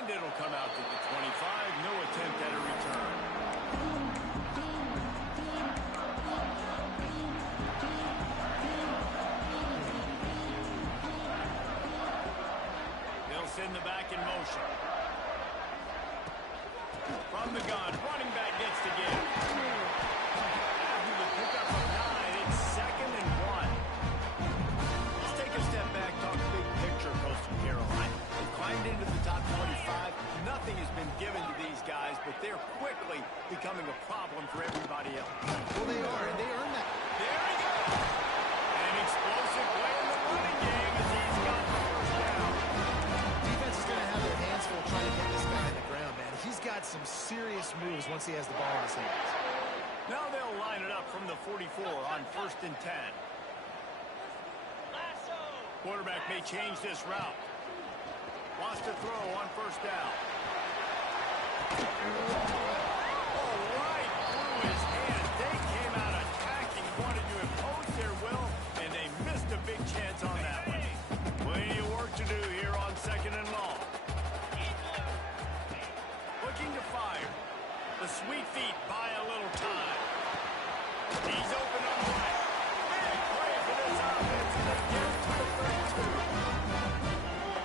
And it'll come out to the 25. No attempt at a return. They'll send the back in motion. From the gun, running back gets to give. After the pickup of 9, it's 2nd and 1. Let's take a step back, talk big picture, Coastal Carolina. They've climbed into the top 25. Nothing has been given to these guys, but they're quickly becoming a problem for everybody else. Well, they are, and they earn that. There he goes. An explosive play in the running game as he's got the first down. Defense is going to have their hands full trying to get this guy in the ground, man. He's got some serious moves once he has the ball in his hands. Now they'll line it up from the 44 on 1st and 10. Quarterback may change this route. Wants to throw on 1st down. Oh, right through his hands. They came out attacking, wanted to impose their will, and they missed a big chance on that one. Plenty of work to do here on 2nd and long. Looking to fire. The sweet feet buy a little time. He's open on the right. Big play for this offense, and they get to the 32.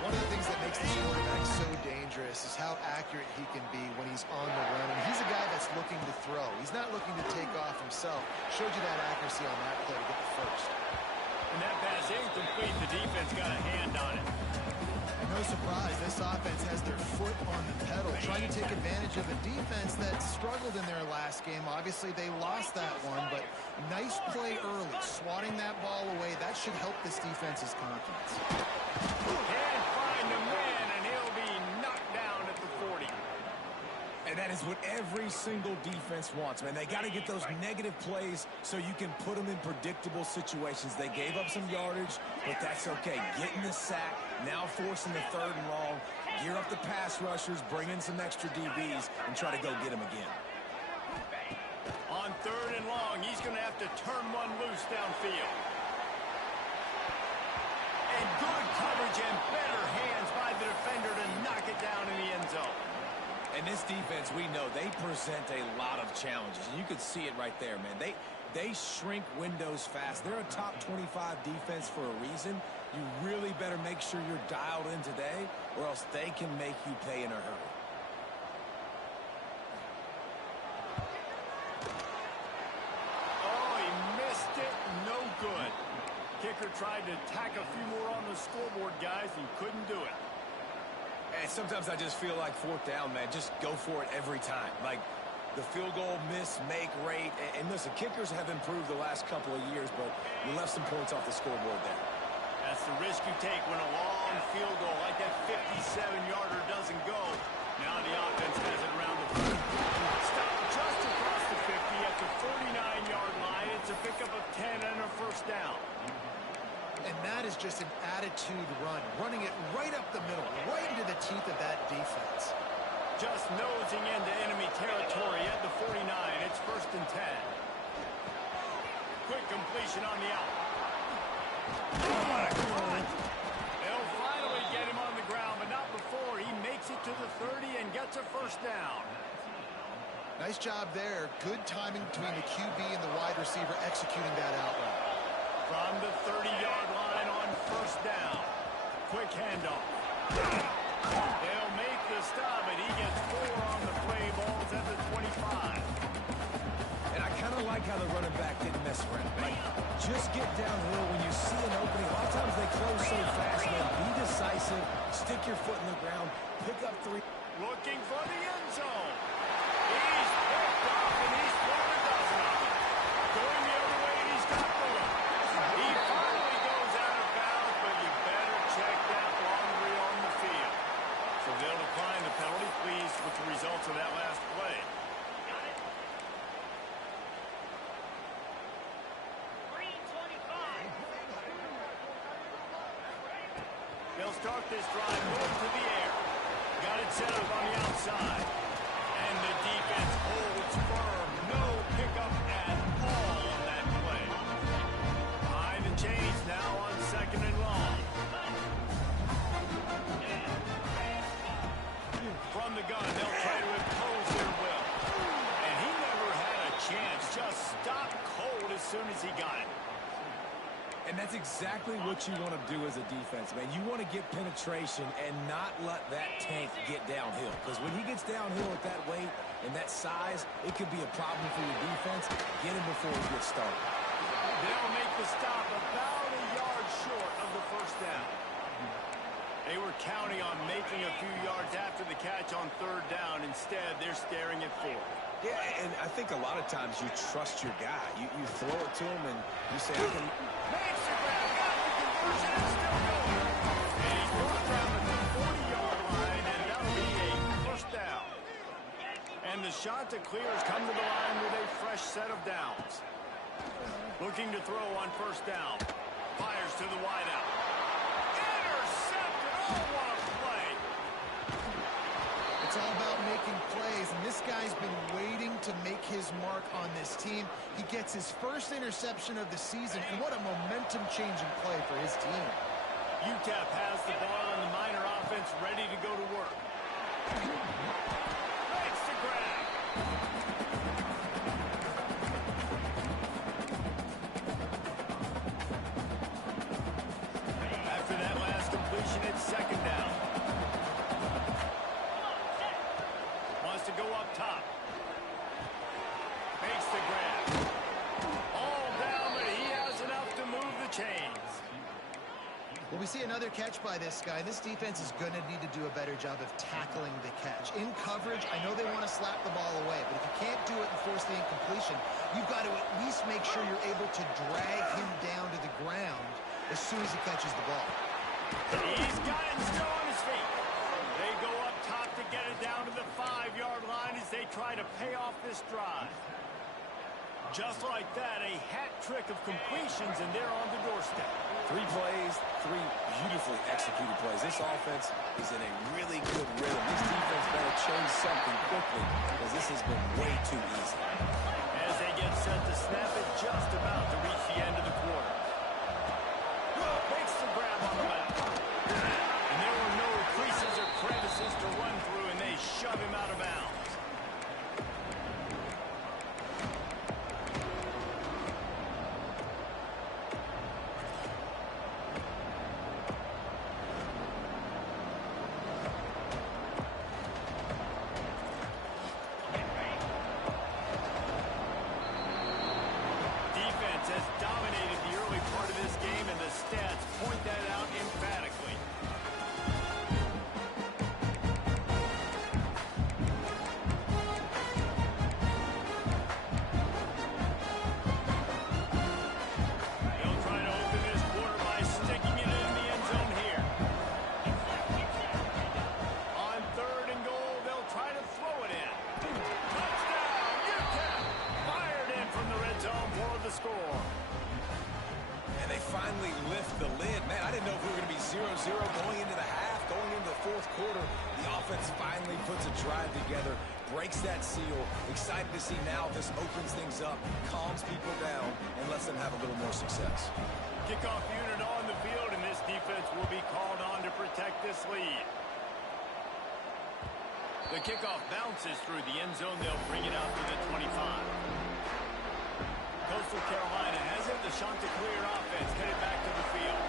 One of the things that makes this quarterback so dangerous is how accurate he can be when he's on the run. And he's a guy that's looking to throw. He's not looking to take off himself. Showed you that accuracy on that play to get the first. And that pass incomplete. The defense got a hand on it. And no surprise, this offense has their foot on the pedal, trying to take advantage of a defense that struggled in their last game. Obviously, they lost that one, but nice play early, swatting that ball away. That should help this defense's confidence. Can't find a man, and he'll be knocked down at the 40. And that is what every single defense wants, man. They got to get those negative plays so you can put them in predictable situations. They gave up some yardage, but that's okay. Getting the sack, now forcing the 3rd and long, gear up the pass rushers, bring in some extra DBs, and try to go get them again. On 3rd and long, he's going to have to turn one loose downfield. And good coverage and better hands by the defender to knock it down in the end zone. And this defense, we know, they present a lot of challenges. And you can see it right there, man. They shrink windows fast. They're a top 25 defense for a reason. You really better make sure you're dialed in today, or else they can make you pay in a hurry. Oh, he missed it. No good. Kicker tried to tack a few more on the scoreboard, guys, and couldn't do it. And sometimes I just feel like 4th down, man. Just go for it every time. Like the field goal miss, make rate. And listen, kickers have improved the last couple of years, but you left some points off the scoreboard there. That's the risk you take when a long field goal like that 57-yarder doesn't go. Now the offense has it around the 40. Stop just across the 50 at the 49-yard line. It's a pickup of 10 and a 1st down. And that is just an attitude run, running it right up the middle, right into the teeth of that defense. Just nosing into enemy territory at the 49. It's 1st and 10. Quick completion on the out. Oh, what a run! They'll finally get him on the ground, but not before he makes it to the 30 and gets a 1st down. Nice job there. Good timing between the QB and the wide receiver executing that out route. From the 30-yard line on 1st down. Quick handoff. They'll make the stop, and he gets 4 on the play. Balls at the 25. And I kind of like how the running back didn't mess around. Like, just get downhill when you see an opening. A lot of times they close so fast, man. Be decisive. Stick your foot in the ground. Pick up 3. Looking for the end zone. He's picked off, and he's thrown a dozen of them. Going the other way, and he's got 4. He finally goes out of bounds, but you better check that laundry on the field. So they'll decline the penalty. Pleased with the results of that last play. They'll start this drive going to the air. Got it set up on the outside. And the defense holds firm. No pickup at all on that play. Behind the chains now on 2nd and long. exactly what you want to do as a defense, man. You want to get penetration and not let that tank get downhill. Because when he gets downhill at that weight and that size, it could be a problem for your defense. Get him before he gets started. They'll make the stop about a yard short of the first down. They were counting on making a few yards after the catch on third down. Instead, they're staring at fourth. Yeah, and I think a lot of times you trust your guy. You throw it to him and you say, I can... Makes the grab, got the conversion, and still going. And he's brought down at the 40-yard line, and that'll be a first down. And the shot to clear has come to the line with a fresh set of downs. Looking to throw on first down. Fires to the wideout. Intercepted! Oh, what a play! It's all about making plays, and this guy's been waiting to make his mark on this team. He gets his first interception of the season, and what a momentum-changing play for his team. UTEP has the ball and the Miner offense ready to go to work. Makes the grab. After that last completion, it's second down. Wants to go up top. Makes the grab. All down, but he has enough to move the chains. Well, we see another catch by this guy. This defense is going to need to do a better job of tackling the catch. In coverage, I know they want to slap the ball away, but if you can't do it and force the incompletion, you've got to at least make sure you're able to drag him down to the ground as soon as he catches the ball. He's got it still on his feet. They go up top to get it down to the 5-yard line as they try to pay off this drive. Just like that, a hat trick of completions, and they're on the doorstep. 3 plays, 3 beautifully executed plays. This offense is in a really good rhythm. This defense better change something quickly because this has been way too easy. As they get set to snap it, just about to reach the end of the quarter. Makes the grab on the left. And there were no creases or crevices to run through, and they shove him out of bounds. Has dominated the early part of this game, and the stats point that out emphatically. They'll try to open this quarter by sticking it in the end zone here. On third and goal, they'll try to throw it in. Touchdown, UTEP! Fired in from the red zone for the score. And they finally lift the lid. Man, I didn't know if we were going to be 0-0 going into the half, going into the fourth quarter. The offense finally puts a drive together, breaks that seal. Excited to see now this opens things up, calms people down, and lets them have a little more success. Kickoff unit on the field, and this defense will be called on to protect this lead. The kickoff bounces through the end zone. They'll bring it out to the 25. Coastal Carolina has it. The Chanticleer offense headed back to the field.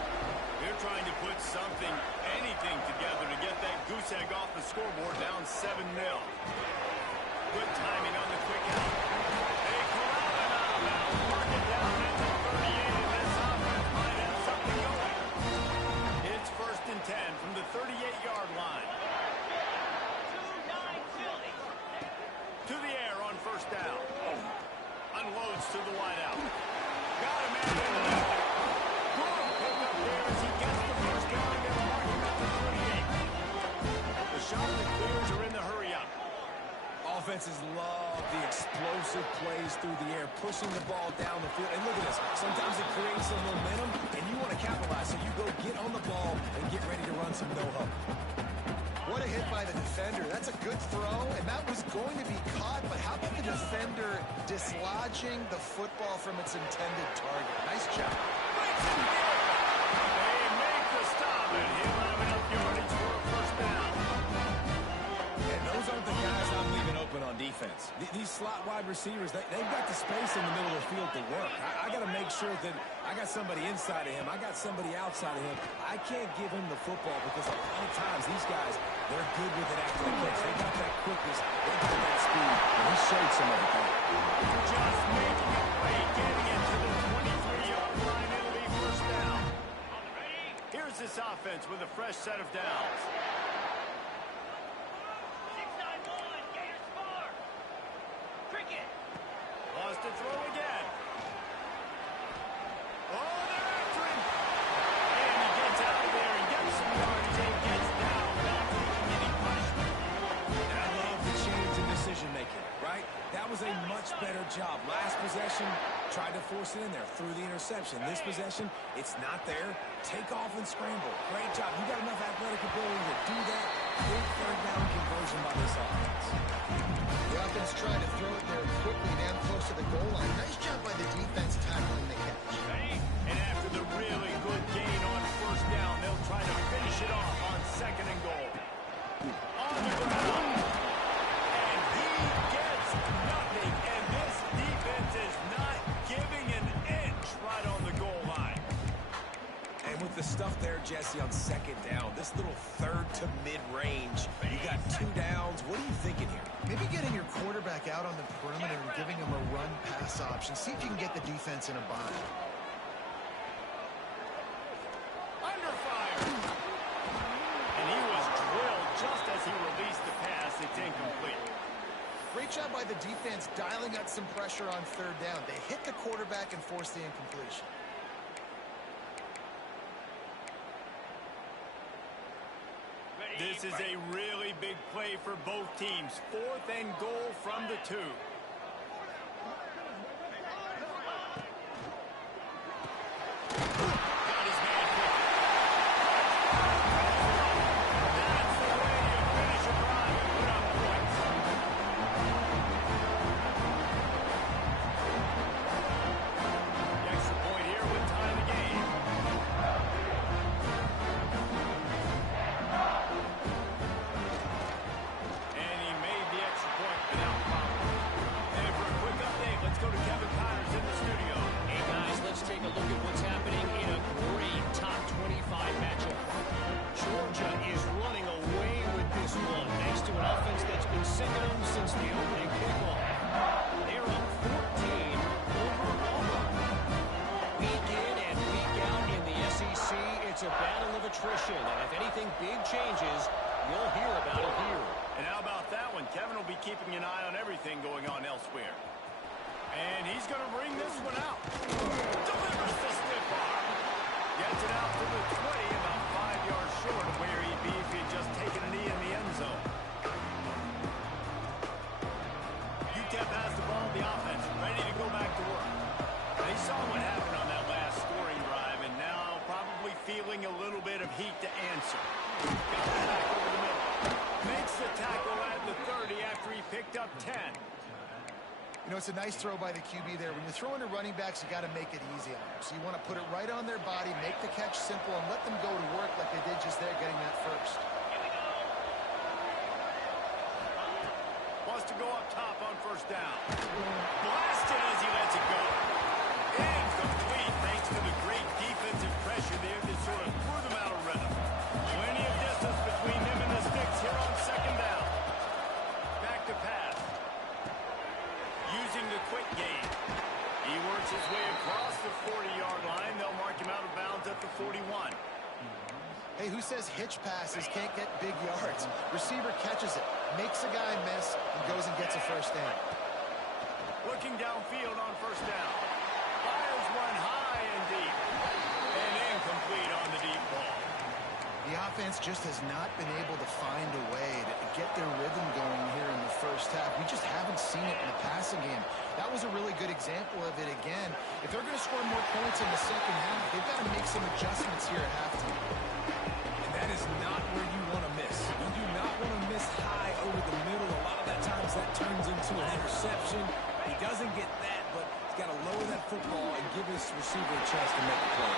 They're trying to put something, anything together to get that goose egg off the scoreboard, down 7-0. Good timing on the quick out. They corral him out of bounds. Mark it down at the 38, and this offense might have something going. It's first and 10 from the 38-yard line. To the air on first down. Unloads to the wideout. Got him in the middle. Good pickup there as he gets the first down and they'll mark him at the 38. The Chanticleers are in the hurry-up. Offenses love the explosive plays through the air, pushing the ball down the field. And look at this. Sometimes it creates some momentum, and you want to capitalize. So you go get on the ball and get ready to run some no-huddle. What a hit by the defender. That's a good throw, and that was going to be caught, but how about the defender dislodging the football from its intended target? Nice job. They make the stop, and he'll have enough yardage for a first down. And those aren't the guys I'm leaving open on defense. offense. These slot wide receivers, they've got the space in the middle of the field to work. I got to make sure that I got somebody inside of him. I got somebody outside of him. I can't give him the football because a lot of times these guys, they're good with it after the catch. They got that quickness. They got that speed. And he showed some of it there. Just making a play, getting it to the 23-yard line. It'll be first down. Here's this offense with a fresh set of downs. Lost to throw again. Oh, they're after him. And he gets out of there and gets some yards and gets down without taking any punishment. And I love the change in decision-making, right? That was a much better job. Last possession, tried to force it in there through the interception. This possession, it's not there. Take off and scramble. Great job. You got enough athletic ability to do that. Big third down conversion by this offense. The offense tried to throw it there quickly down close to the goal line. Nice job by the defense tackling the catch. And after the really good gain on first down, they'll try to finish it off on second and goal. On the ground. And he gets nothing. And this defense is not giving an inch right on the goal line. And with the stuff there, Jesse, on second down, this little third to mid-range, you got 2 downs. What are you thinking here? Maybe getting your quarterback out on the perimeter and giving him a run-pass option. See if you can get the defense in a bind. Under fire. And he was drilled just as he released the pass. It's incomplete. Great job by the defense dialing up some pressure on third down. They hit the quarterback and forced the incompletion. This is a really big play for both teams. 4th and goal from the 2. Got his man quickly. That's the way you finish a drive and put up points. The extra point here would tie the game. And he made the extra point without problem. And for a quick update, let's go to Kevin Connors in the studio. Hey guys, let's take a look at what's happening in a great top 25 matchup. Georgia is running away with this one thanks to an offense that's been singing them since the opening kickoff. They're up 14 over Auburn. Week in and week out in the SEC, it's a battle of attrition. And if anything big changes, you'll hear about it here. And how about that one? Kevin will be keeping an eye on everything going on elsewhere. And he's going to bring this one out. Delivers the stiff arm. Gets it out to the 20, about 5 yards short of where he'd be if he'd just taken a knee in the end zone. UTEP has the ball, the offense, ready to go back to work. They saw what happened on that last scoring drive, and now probably feeling a little bit of heat to answer. Got the back over the middle. Makes the tackle at the 30 after he picked up 10. You know, it's a nice throw by the QB there. When you're throwing to running backs, you got to make it easy on them. So you want to put it right on their body, make the catch simple, and let them go to work like they did just there, getting that first. Wants to go up top on first down. Blasted as he lets it go. Incomplete thanks to the great defensive pressure there that sort of threw them out of rhythm. Plenty of distance between them and the sticks here on second down. Back to pass. Using the quick game. He works his way across the 40-yard line. They'll mark him out of bounds at the 41. Hey, who says hitch passes can't get big yards? Receiver catches it, makes a guy miss, and goes and gets a first down. Looking downfield on first down. Fires one high and deep. And incomplete on the deep ball. The offense just has not been able to find a way to get their rhythm going here in the first half. We just haven't seen it in the passing game. That was a really good example of it again. If they're going to score more points in the second half, they've got to make some adjustments here at halftime. And that is not where you want to miss. You do not want to miss high over the middle. A lot of that times that turns into an interception. He doesn't get that, but he's got to lower that football and give his receiver a chance to make a play.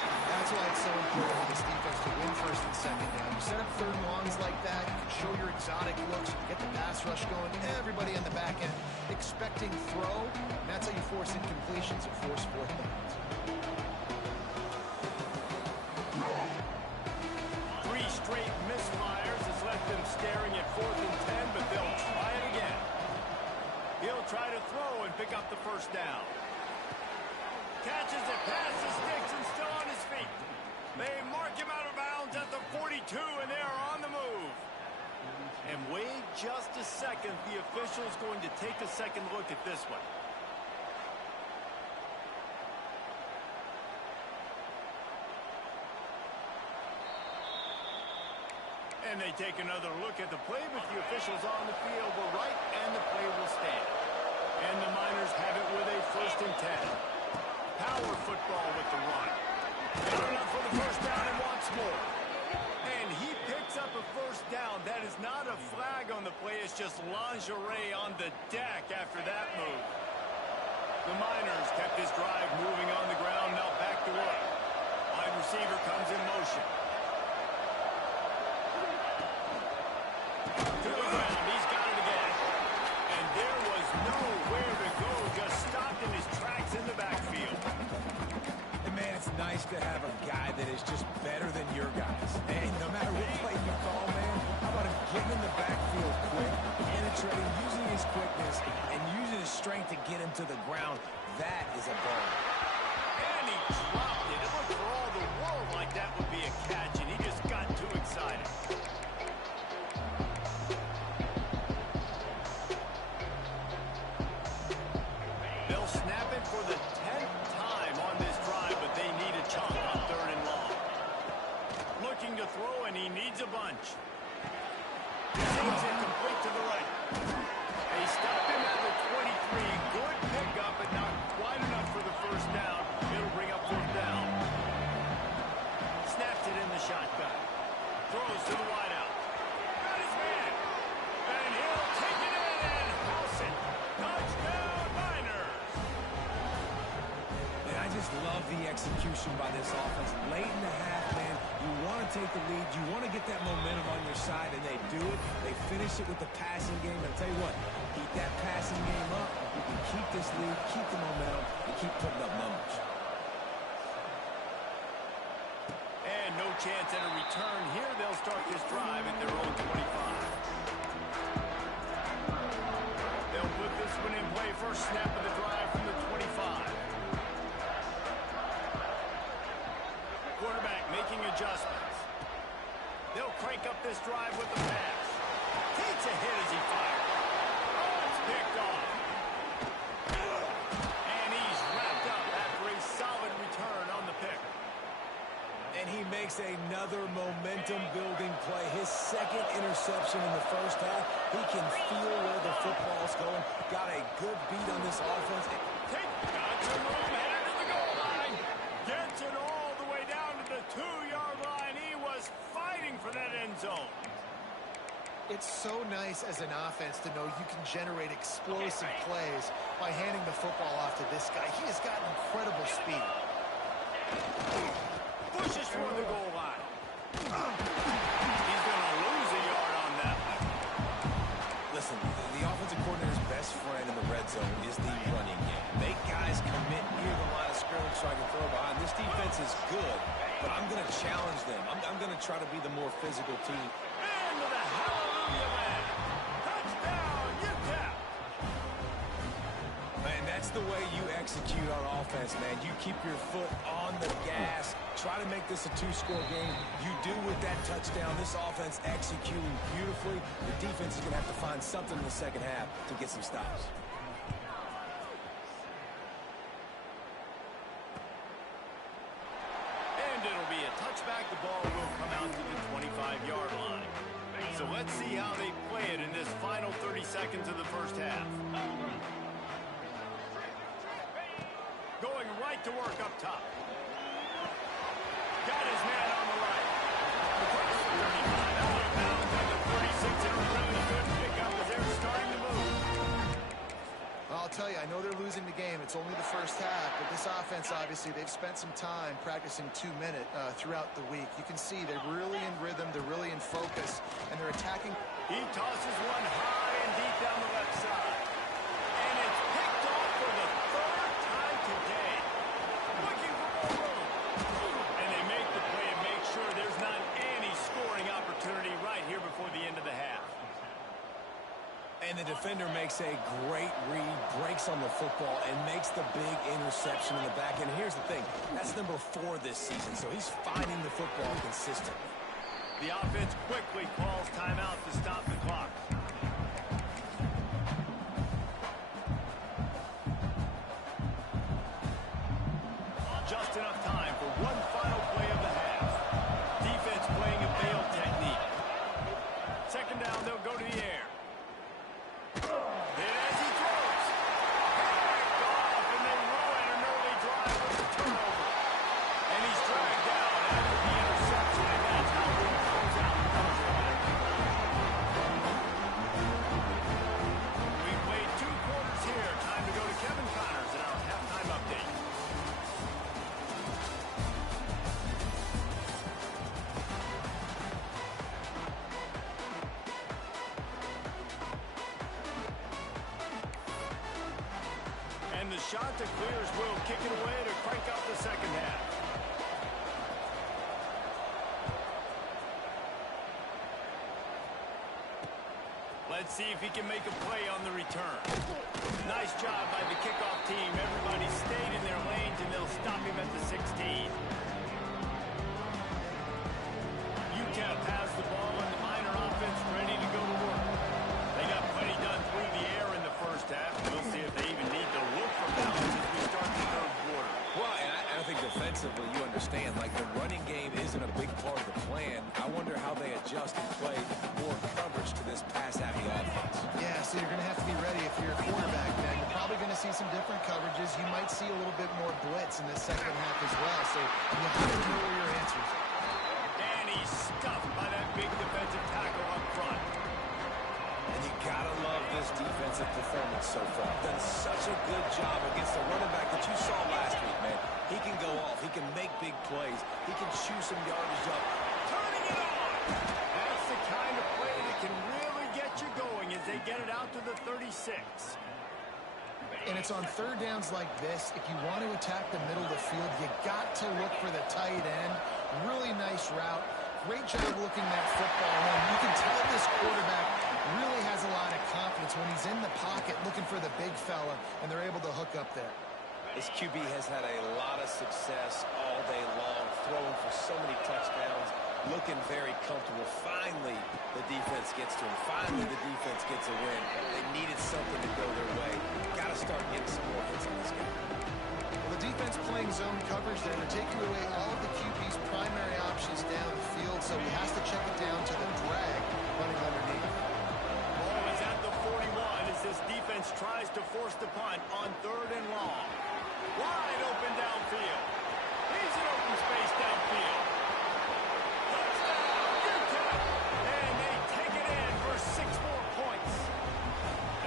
That's That's why it's so important for this defense to win first and second down. You set up third and longs like that, you can show your exotic looks, get the pass rush going, everybody on the back end expecting throw, and that's how you force incompletions and force fourth downs. Three straight misfires has left them staring at 4th and 10, but they'll try it again. He'll try to throw and pick up the first down. Catches it, passes, sticks, and still on his feet. They mark him out of bounds at the 42, and they are on the move. And wait just a second. The official's going to take a second look at this one. And they take another look at the play, but the officials on the field were right, and the play will stand. And the Miners have it with a 1st and 10. Power football with the run. Got enough for the first down and wants more. And he picks up a first down. That is not a flag on the play. It's just lingerie on the deck after that move. The Miners kept this drive moving on the ground. Now back to work. Wide receiver comes in motion. To the ground. He's got it again. And there was nowhere to go. Just stopped in his tracks in the backfield. And man, it's nice to have a guy that is just better than your guys. And no matter what play you call, man, how about him getting in the backfield quick, penetrating, using his quickness, and using his strength to get him to the ground. That is a ball. And he dropped it. It looked for all the world like that would be a catch, and he just got too excited. They'll snap it for the 10th time on this drive, but they need a chunk on 3rd and long. Looking to throw, and he needs a bunch. Seems incomplete to the right. They stop him at the 23. Good pickup, but not quite enough for the first down. It'll bring up 4th down. Snaps it in the shotgun. Throws to the wideout. Got his man. And he'll take it in and house it. Touchdown, Miners. And I just love the execution by this offense. Late in the half, man, you want to take the lead. You want to get that momentum on your side, and they do it. They finish it with the passing game. I'll tell you what, keep that passing game up. You can keep this lead, keep the momentum, and keep putting up numbers. And no chance at a return here. They'll start this drive at their own 25. They'll put this one in play. First snap of the drive from the 25. Quarterback making adjustments. They'll crank up this drive with the pass. Takes a hit as he fires. Oh, it's picked off. And he's wrapped up after a solid return on the pick. And he makes another momentum-building play. His second interception in the first half. He can feel where the football's going. Got a good beat on this offense. Got some room, headed to the goal line. Gets it all the way down to the 2-yard line. He was fighting for that end zone. It's so nice as an offense to know you can generate explosive plays by handing the football off to this guy. He has got incredible speed. Pushes for the goal line. He's going to lose a yard on that one. Listen, the offensive coordinator's best friend in the red zone is the running game. Make guys commit near the line of scrimmage so I can throw behind. This defense is good, but I'm going to challenge them. I'm going to try to be the more physical team. And with a hallelujah land. Touchdown, UTEP. Man, that's the way you execute on offense, man. You keep your foot on the gas. Try to make this a 2-score game. You do with that touchdown. This offense executing beautifully. The defense is going to have to find something in the second half to get some stops. And it'll be a touchback. The ball will come out to the 25-yard line. So let's see how they play it in this final 30 seconds of the first half. Going right to work up top. Got his man on the right. Across the 35, out of bounds at the 36, and a really good pickup as they're starting to move. Well, I'll tell you, I know they're losing the game. It's only the first half, but this offense, obviously, they've spent some time practicing 2-minute throughout the week. You can see they're really in rhythm, they're really in focus, and they're attacking. He tosses one high and deep down the left side. And it's picked off for the third time today. Looking for more room. And they make the play and make sure there's not any scoring opportunity right here before the end of the half. And the defender makes a great read, breaks on the football, and makes the big interception in the back. And here's the thing, that's number 4 this season, so he's finding the football consistently. The offense quickly calls timeout to stop the clock. Just enough time for one final play of the half. Defense playing a bail technique. Second down, they'll go to the air. And as he throws, picked off, and they ruin an early drive with a turnover. And he's dragged down after the interception, and that's how we close out the first half. We played 2 quarters here. Time to go to Kevin Connors and our halftime update. And the shot to clears will kick it away to crank out the second half. Let's see if he can make a play on the return. Nice job by the kickoff team. Everybody stayed in their lanes, and they'll stop him at the 16. UTEP has the ball, and the Miner offense ready to go to work. They got plenty done through the air in the first half. We'll see if they even need to look for balance as we start the third quarter. Well, and I think defensively, you understand, like the running game isn't a big part of the plan. I wonder how they adjust and play more coverage to this pass-happy offense. Yeah, so you're going to have to be ready if you're a quarterback, man. You're probably going to see some different coverages. You might see a little bit more blitz in the second half as well, so you have to know where your answers are. And he's stuffed by that big defensive tackle up front. And you gotta love this defensive performance so far. Done such a good job against the running back that you saw last week, man. He can go off. He can make big plays. He can chew some yardage up. Turning it on! That's the kind of play that can really get you going as they get it out to the 36. And it's on third downs like this, if you want to attack the middle of the field, you got to look for the tight end. Really nice route. Great job looking that football in. You can tell this quarterback really has a lot of confidence when he's in the pocket looking for the big fella, and they're able to hook up there. This QB has had a lot of success all day long, throwing for so many touchdowns, looking very comfortable. Finally, the defense gets to him. Finally, the defense gets a win. They needed something to go their way. Got to start getting some more hits on this guy. Well, the defense playing zone coverage there. They're taking away all of the QB's primary options down the field, so he has to check it down to the drag running underneath. Ball is at the 41 as this defense tries to force the punt on 3rd and long. Wide open downfield. He's in open space downfield. Touchdown, UTEP! And they take it in for 6 more points.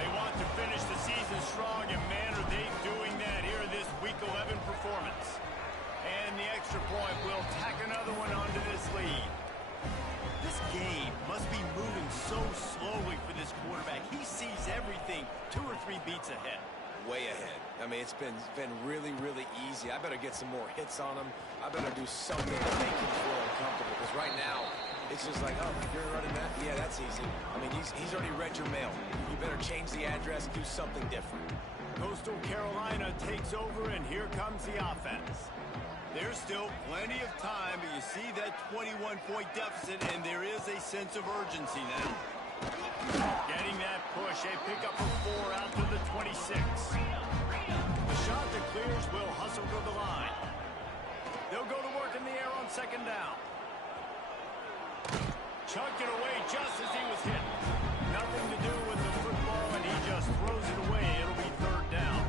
They want to finish the season strong, and man, are they doing that here in this Week 11 performance. And the extra point will tack another one onto this lead. This game must be moving so slowly for this quarterback. He sees everything 2 or 3 beats ahead. Way ahead. I mean, it's been really, really easy. I better get some more hits on him. I better do something to make him feel uncomfortable. Because right now, it's just like, oh, you're running that? Yeah, that's easy. I mean, he's already read your mail. You better change the address, do something different. Coastal Carolina takes over, and here comes the offense. There's still plenty of time, but you see that 21-point deficit, and there is a sense of urgency now. Getting that push, a pickup of 4 out to the 26. The shot that clears will hustle to the line. They'll go to work in the air on 2nd down. Chucked it away just as he was hit. Nothing to do with the football, and he just throws it away. It'll be 3rd down.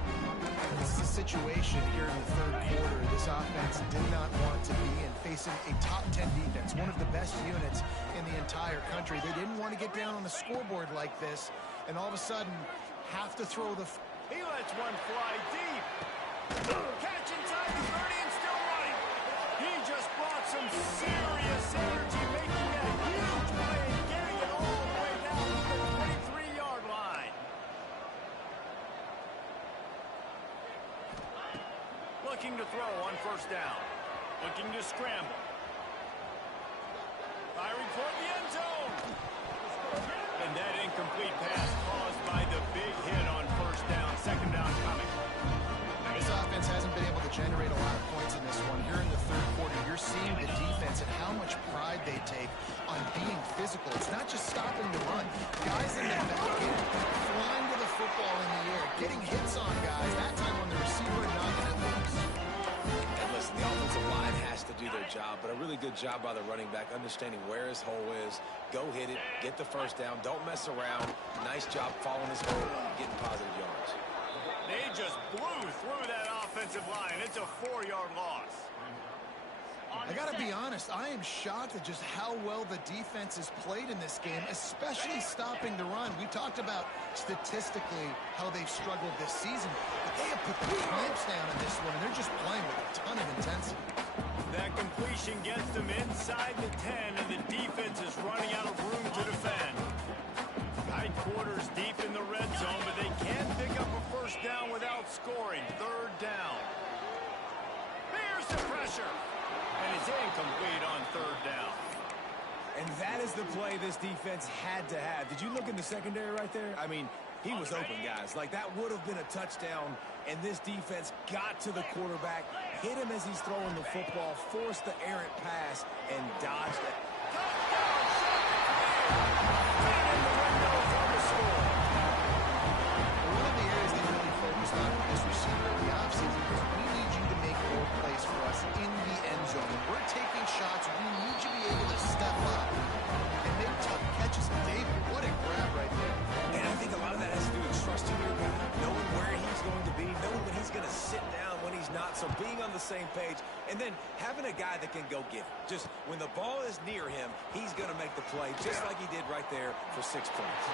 This is a situation here in the 3rd quarter this offense did not want to be in, facing a top 10 defense, one of the best units in the entire country. They didn't want to get down on the scoreboard like this, and all of a sudden have to throw the... He lets one fly deep. Catch inside the 30 and still running. He just brought some serious energy, making a huge play and getting it all the way down to the 23-yard line. Looking to throw on first down. Looking to scramble. Firing toward the end zone. And that incomplete pass caused by the big hit on first down. Second down coming. This offense hasn't been able to generate a lot of points in this one. Here in the third quarter, you're seeing the defense and how much pride they take on being physical. It's not just stopping the run. Guys in the back end flying to the football in the air, getting hits on guys, that time on the receiver and knocking it loose. And listen, the offensive line has to do their job, but a really good job by the running back, understanding where his hole is. Go hit it, get the first down, don't mess around. Nice job following his hole, getting positive yards. They just blew through that offensive line. It's a 4-yard loss. I got to be honest, I am shocked at just how well the defense has played in this game, especially stopping the run. We talked about statistically how they've struggled this season, but they have put the clamps down in this one, and they're just playing with a ton of intensity. That completion gets them inside the 10, and the defense is running out of room to defend. Tight quarters deep in the red zone, but they can't pick up a first down without scoring. Third down. Here's the pressure. And it's incomplete on third down. And that is the play this defense had to have. Did you look in the secondary right there? I mean, he was open, guys. Like, that would have been a touchdown, and this defense got to the quarterback, hit him as he's throwing the football, forced the errant pass, and dodged it. One of the areas they really focused on with this receiver in the offseason was we need you to make more plays for us in the end zone. When we're taking shots, we need you to be able to step up and make tough catches. David, what a grab right there. And I think a lot of that has to do with trusting your guy, knowing where he's going to be, knowing when he's going to sit down, when he's not, so being on the same page, and then having a guy that can go get it. Just when the ball is near him, he's going to make the play, just like he did right there for 6 points.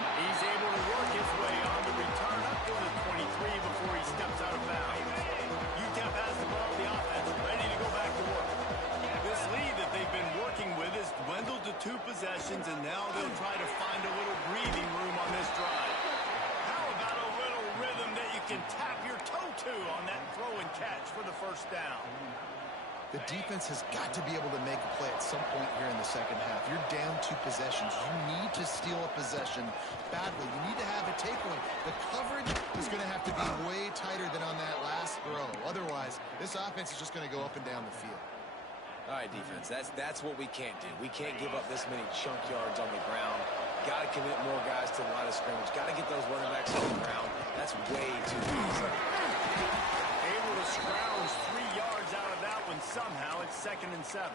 He's able to work his way on the return up to the 23 before he steps out of bounds. UTEP has the ball, the offense, ready to go back to work. This lead that they've been working with has dwindled to 2 possessions, and now they'll try to find a little breathing room on this drive. How about a little rhythm that you can tap your toe to on that throw and catch for the first down? The defense has got to be able to make a play at some point here in the second half. You're down 2 possessions. You need to steal a possession badly. You need to have a takeaway. The coverage is going to have to be way tighter than on that last throw. Otherwise, this offense is just going to go up and down the field. All right, defense, that's what we can't do. We can't give up this many chunk yards on the ground. Got to commit more guys to the line of scrimmage. Got to get those running backs on the ground. That's way too easy. Able to scrounge 3 yards out of that one somehow. It's 2nd and 7.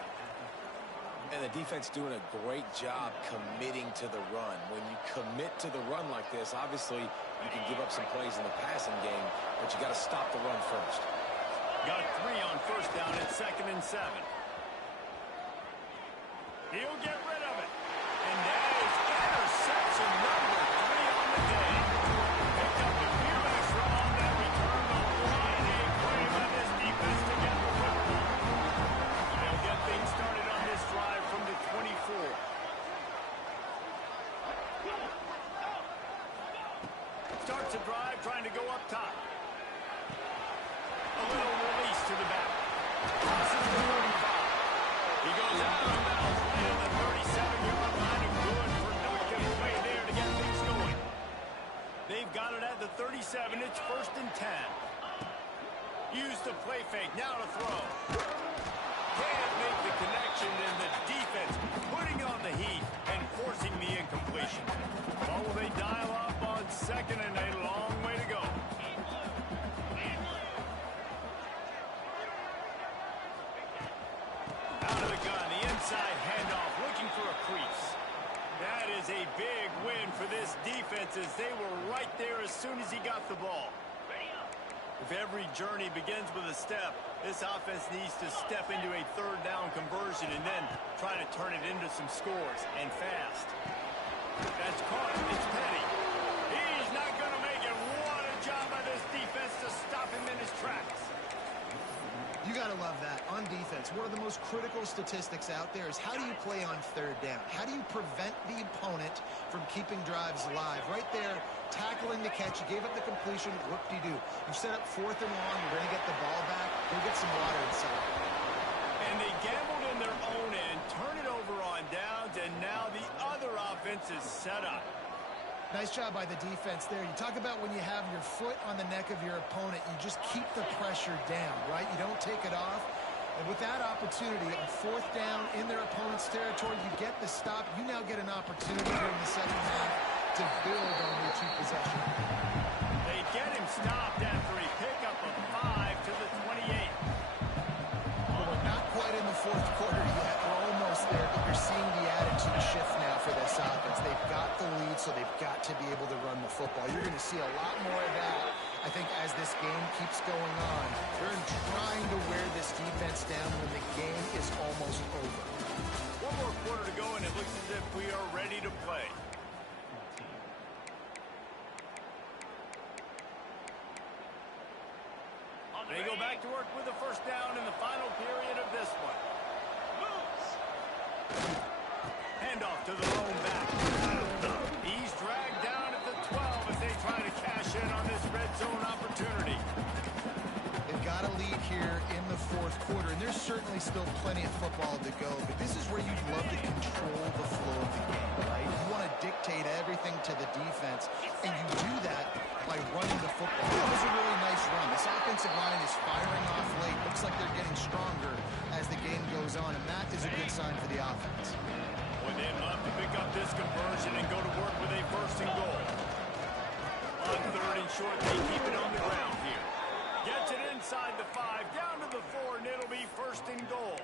And the defense doing a great job committing to the run. When you commit to the run like this, obviously you can give up some plays in the passing game, but you got to stop the run first. Got 3 on first down. It's 2nd and 7. He'll get rid of it. And that is interception number 3 on the day. Picked up a few extra on that return, but what a play by this defense to get the football. They'll get things started on this drive from the 24. Starts a drive trying to go up top. A little release to the back. Crosses the 35. He goes out of bounds right on the 37-yard line. A good, productive play there to get things going. They've got it at the 37. It's 1st and 10. Use the play fake. Now to throw. Can't make the connection, and the defense putting on the heat and forcing the incompletion. Well, will they dial up on 2nd and a long way to go? Out of the gun, the inside handoff, looking for a crease. That is a big win for this defense as they were right there as soon as he got the ball. If every journey begins with a step, this offense needs to step into a 3rd down conversion and then try to turn it into some scores, and fast. That's caught. It's Petty. He's not going to make it. What a job by this defense to stop him in his tracks. It's one of the most critical statistics out there is how do you play on third down? How do you prevent the opponent from keeping drives alive? Right there, tackling the catch. You gave up the completion. Whoop-de-doo. You set up 4th and long. You're going to get the ball back. Go get some water inside. And they gambled in their own end, turn it over on downs, and now the other offense is set up. Nice job by the defense there. You talk about when you have your foot on the neck of your opponent, you just keep the pressure down, right? You don't take it off. And with that opportunity, on 4th down in their opponent's territory, you get the stop. You now get an opportunity during the second half to build on your 2 possession. They get him stopped after he picked up a 5 to the 28. Well, we're not quite in the 4th quarter yet. We're almost there, but you're seeing the attitude shift now for this offense. They've got the lead, so they've got to be able to run the football. You're going to see a lot more of that, I think, as this game keeps going on. They're trying to wear this defense down when the game is almost over. One more quarter to go, and it looks as if we are ready to play. They go back to work with the first down in the final period of this one. Handoff to the lone back. He's dragged down at the 12 as they try to cash in on this red zone opportunity. They've got a lead here in the 4th quarter, and there's certainly still plenty of football to go, but this is where you'd love to control the flow of the game, right? You want to dictate everything to the defense, and you do that by running the football. That was a really nice run. This offensive line is firing off late. Looks like they're getting stronger as the game goes on, and that is a good sign for the offense. Well, they'd love to pick up this conversion and go to work with a 1st and goal. On 3rd and short, they keep it on the ground here. Gets it inside the 5, down to the 4, and it'll be 1st and goal.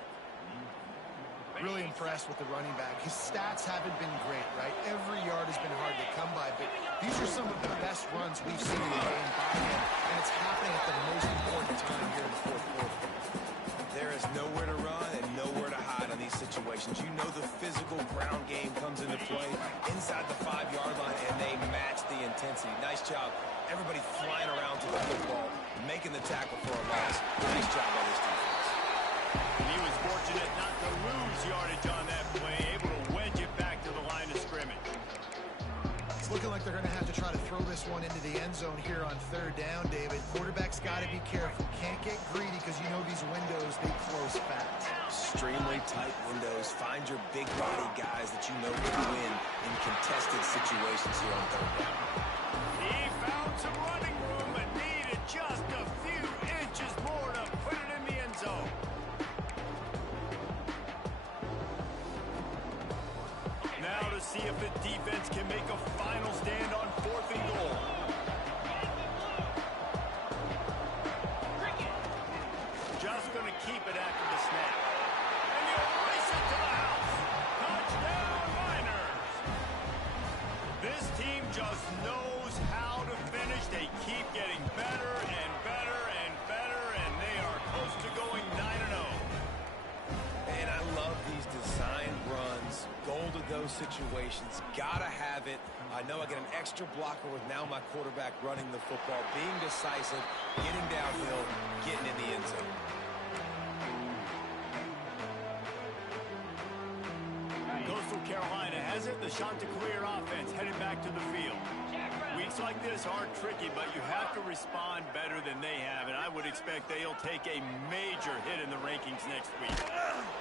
Really impressed with the running back. His stats haven't been great, right? Every yard has been hard to come by, but these are some of the best runs we've seen in the game by him, and it's happening at the most important time here in the 4th quarter. There is nowhere to run and nowhere to hide on these situations. You know the physical ground game comes into play inside the 5-yard line, and they match the intensity. Nice job. Everybody flying around to the football, making the tackle for a loss. Nice job by this defense. He was fortunate not to lose yardage on that play, able to wedge it back to the line of scrimmage. It's looking like they're going to have to try to throw this one into the end zone here on 3rd down, David. Quarterback's got to be careful. Can't get greedy because you know these windows, they close fast. Extremely tight windows. Find your big body guys that you know can win in contested situations here on 3rd down. He found some running room and needed just a few inches more to put it in the end zone. Now to see if the defense can make a final stand on 4th and goal. Just going to keep it after the snap. And you race it to the house. Touchdown, Miners. This team just knows how to finish. They keep getting better and better and better, and they are close to going 9-0. And I love these design runs. Goal to those situations. Gotta have it. I know I get an extra blocker with now my quarterback running the football, being decisive, getting downhill, getting in the end zone. Coastal Carolina has it. The Chanticleer offense headed back to the field. Weeks like this are tricky, but you have to respond better than they have, and I would expect they'll take a major hit in the rankings next week.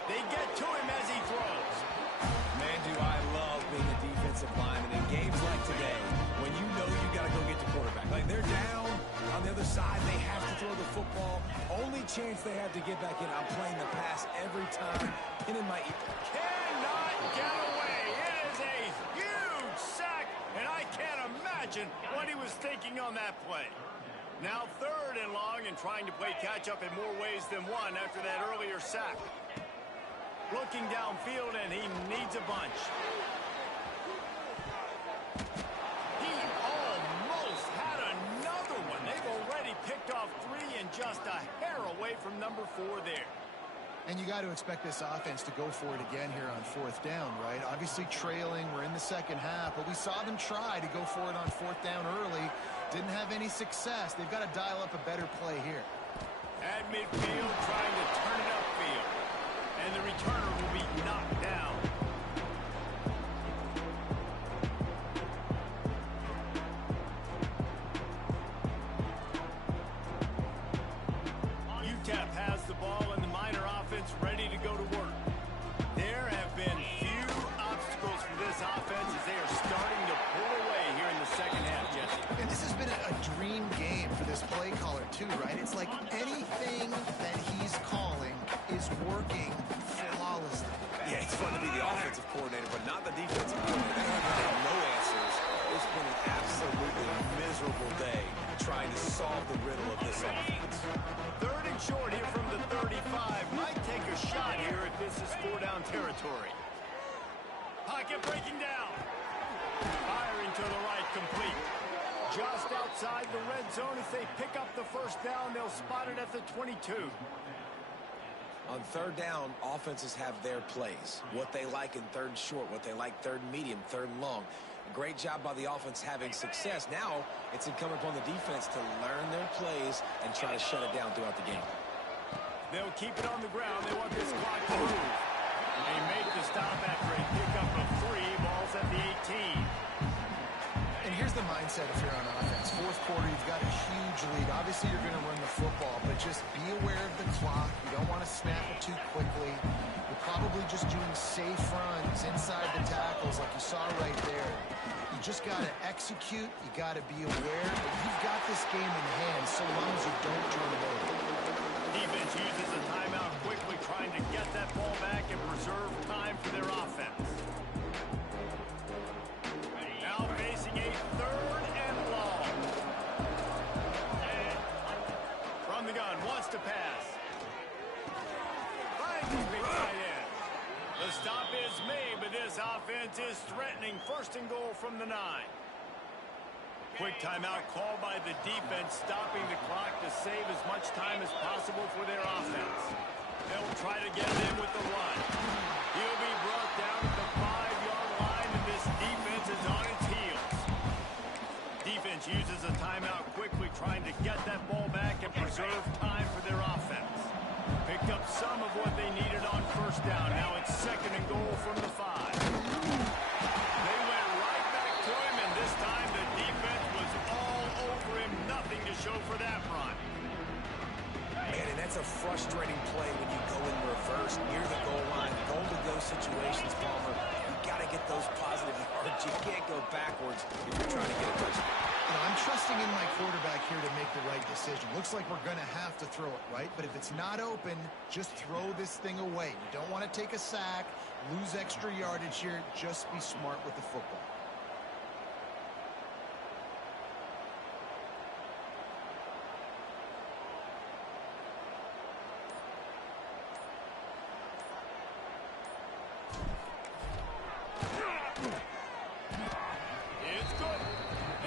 They get to him as he throws. Man, do I love being a defensive lineman in games like today when you know you got to go get the quarterback. Like they're down on the other side, they have to throw the football. Only chance they have to get back in, I'm playing the pass every time, pinning my ear. Cannot get away. It is a huge sack, and I can't imagine what he was thinking on that play. Now 3rd and long and trying to play catch-up in more ways than one after that earlier sack. Looking downfield, and he needs a bunch. He almost had another one. They've already picked off 3 and just a hair away from number 4 there. And you got to expect this offense to go for it again here on 4th down, right? Obviously trailing, we're in the second half, but we saw them try to go for it on 4th down early. Didn't have any success. They've got to dial up a better play here. At midfield, trying to turn it upfield. and the returner will be knocked down. UTEP has the ball and the Miner offense ready to go to work. There have been few obstacles for this offense as they are starting to pull away here in the second half, Jesse. And this has been a dream game for this play caller too, right? It's like anything that he's calling is working flawlessly. Yeah, it's fun to be the offensive coordinator, but not the defensive coordinator. They have no answers. It's been an absolutely miserable day trying to solve the riddle of this offense. Third and short here from the 35. Might take a shot here if this is 4-down territory. Pocket breaking down. Firing to the right, complete. Just outside the red zone as they pick up the first down. They'll spot it at the 22. On third down, offenses have their plays. What they like in third and short, what they like third and medium, third and long. Great job by the offense having success. Now it's incumbent upon the defense to learn their plays and try to shut it down throughout the game. They'll keep it on the ground. They want this clock to move. They make the stop after a pickup of 3. Ball's at the 18. And here's the mindset if you're on offense. Fourth quarter, you've got a huge lead. Obviously, you're going to run the football, but just be aware of the clock. You don't want to snap it too quickly. You're probably just doing safe runs inside the tackles like you saw right there. You just got to execute. You got to be aware. But you've got this game in hand so long as you don't turn it over. Defense uses a timeout quickly, trying to get that ball back and preserve time for their offense. Now facing a 3rd and long. From the gun, wants to pass. Finds his big tight end. The stop is made, but this offense is threatening 1st and goal from the 9. Quick timeout called by the defense, stopping the clock to save as much time as possible for their offense. They'll try to get it in with the run. He'll be brought down at the 5-yard line, and this defense is on its heels. Defense uses a timeout quickly, trying to get that ball back and preserve time for their offense. Picked up some of what they needed on 1st down. Now it's 2nd and goal from the 5. They went right back to him, and this time the defense was all over him. Nothing to show for that run. Man, and that's a frustrating play when you go in reverse near the goal line. Goal to go situations, Palmer. You got to get those positive yards. You can't go backwards if you're trying to get a touchdown. You know, I'm trusting in my quarterback here to make the right decision. Looks like we're going to have to throw it, right? But if it's not open, just throw this thing away. You don't want to take a sack, lose extra yardage here. Just be smart with the football. It's good.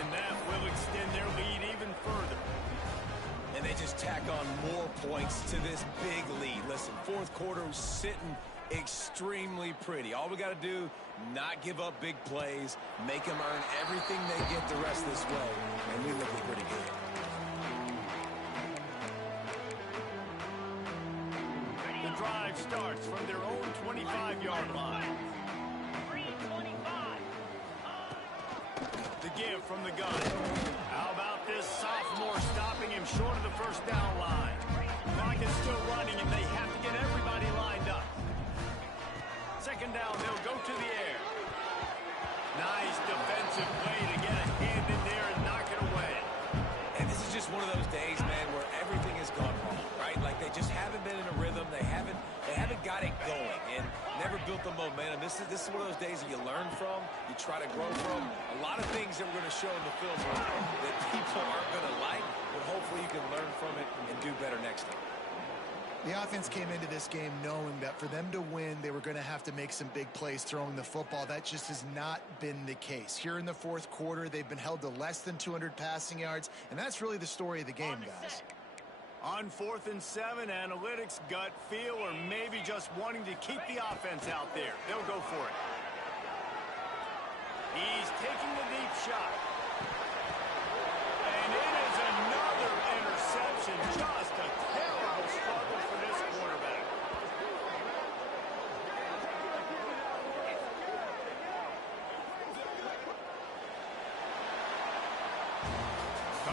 And that will extend their lead even further. And they just tack on more points to this big lead. Listen, 4th quarter was sitting extremely pretty. All we got to do, not give up big plays, make them earn everything they get the rest of this way, and we looking pretty good. The drive starts from their own 25-yard line. The give from the gun. How about this sophomore stopping him short of the 1st down line? Clock is still running, and they have to get everybody lined up. 2nd down, they'll go to the air. Nice defensive play to get a hand in there and knock it away. And this is just one of those days, man, where everything has gone wrong, right? Like they just haven't been in a rhythm. They haven't got it going and never built the momentum. This is one of those days that you learn from, you try to grow from. A lot of things that we're going to show in the film that people aren't going to like, but hopefully you can learn from it and do better next time. The offense came into this game knowing that for them to win, they were going to have to make some big plays throwing the football. That just has not been the case. Here in the 4th quarter, they've been held to less than 200 passing yards, and that's really the story of the game, guys. On 4th and 7, analytics, gut feel, or maybe just wanting to keep the offense out there. They'll go for it. He's taking the deep shot. And it is another interception just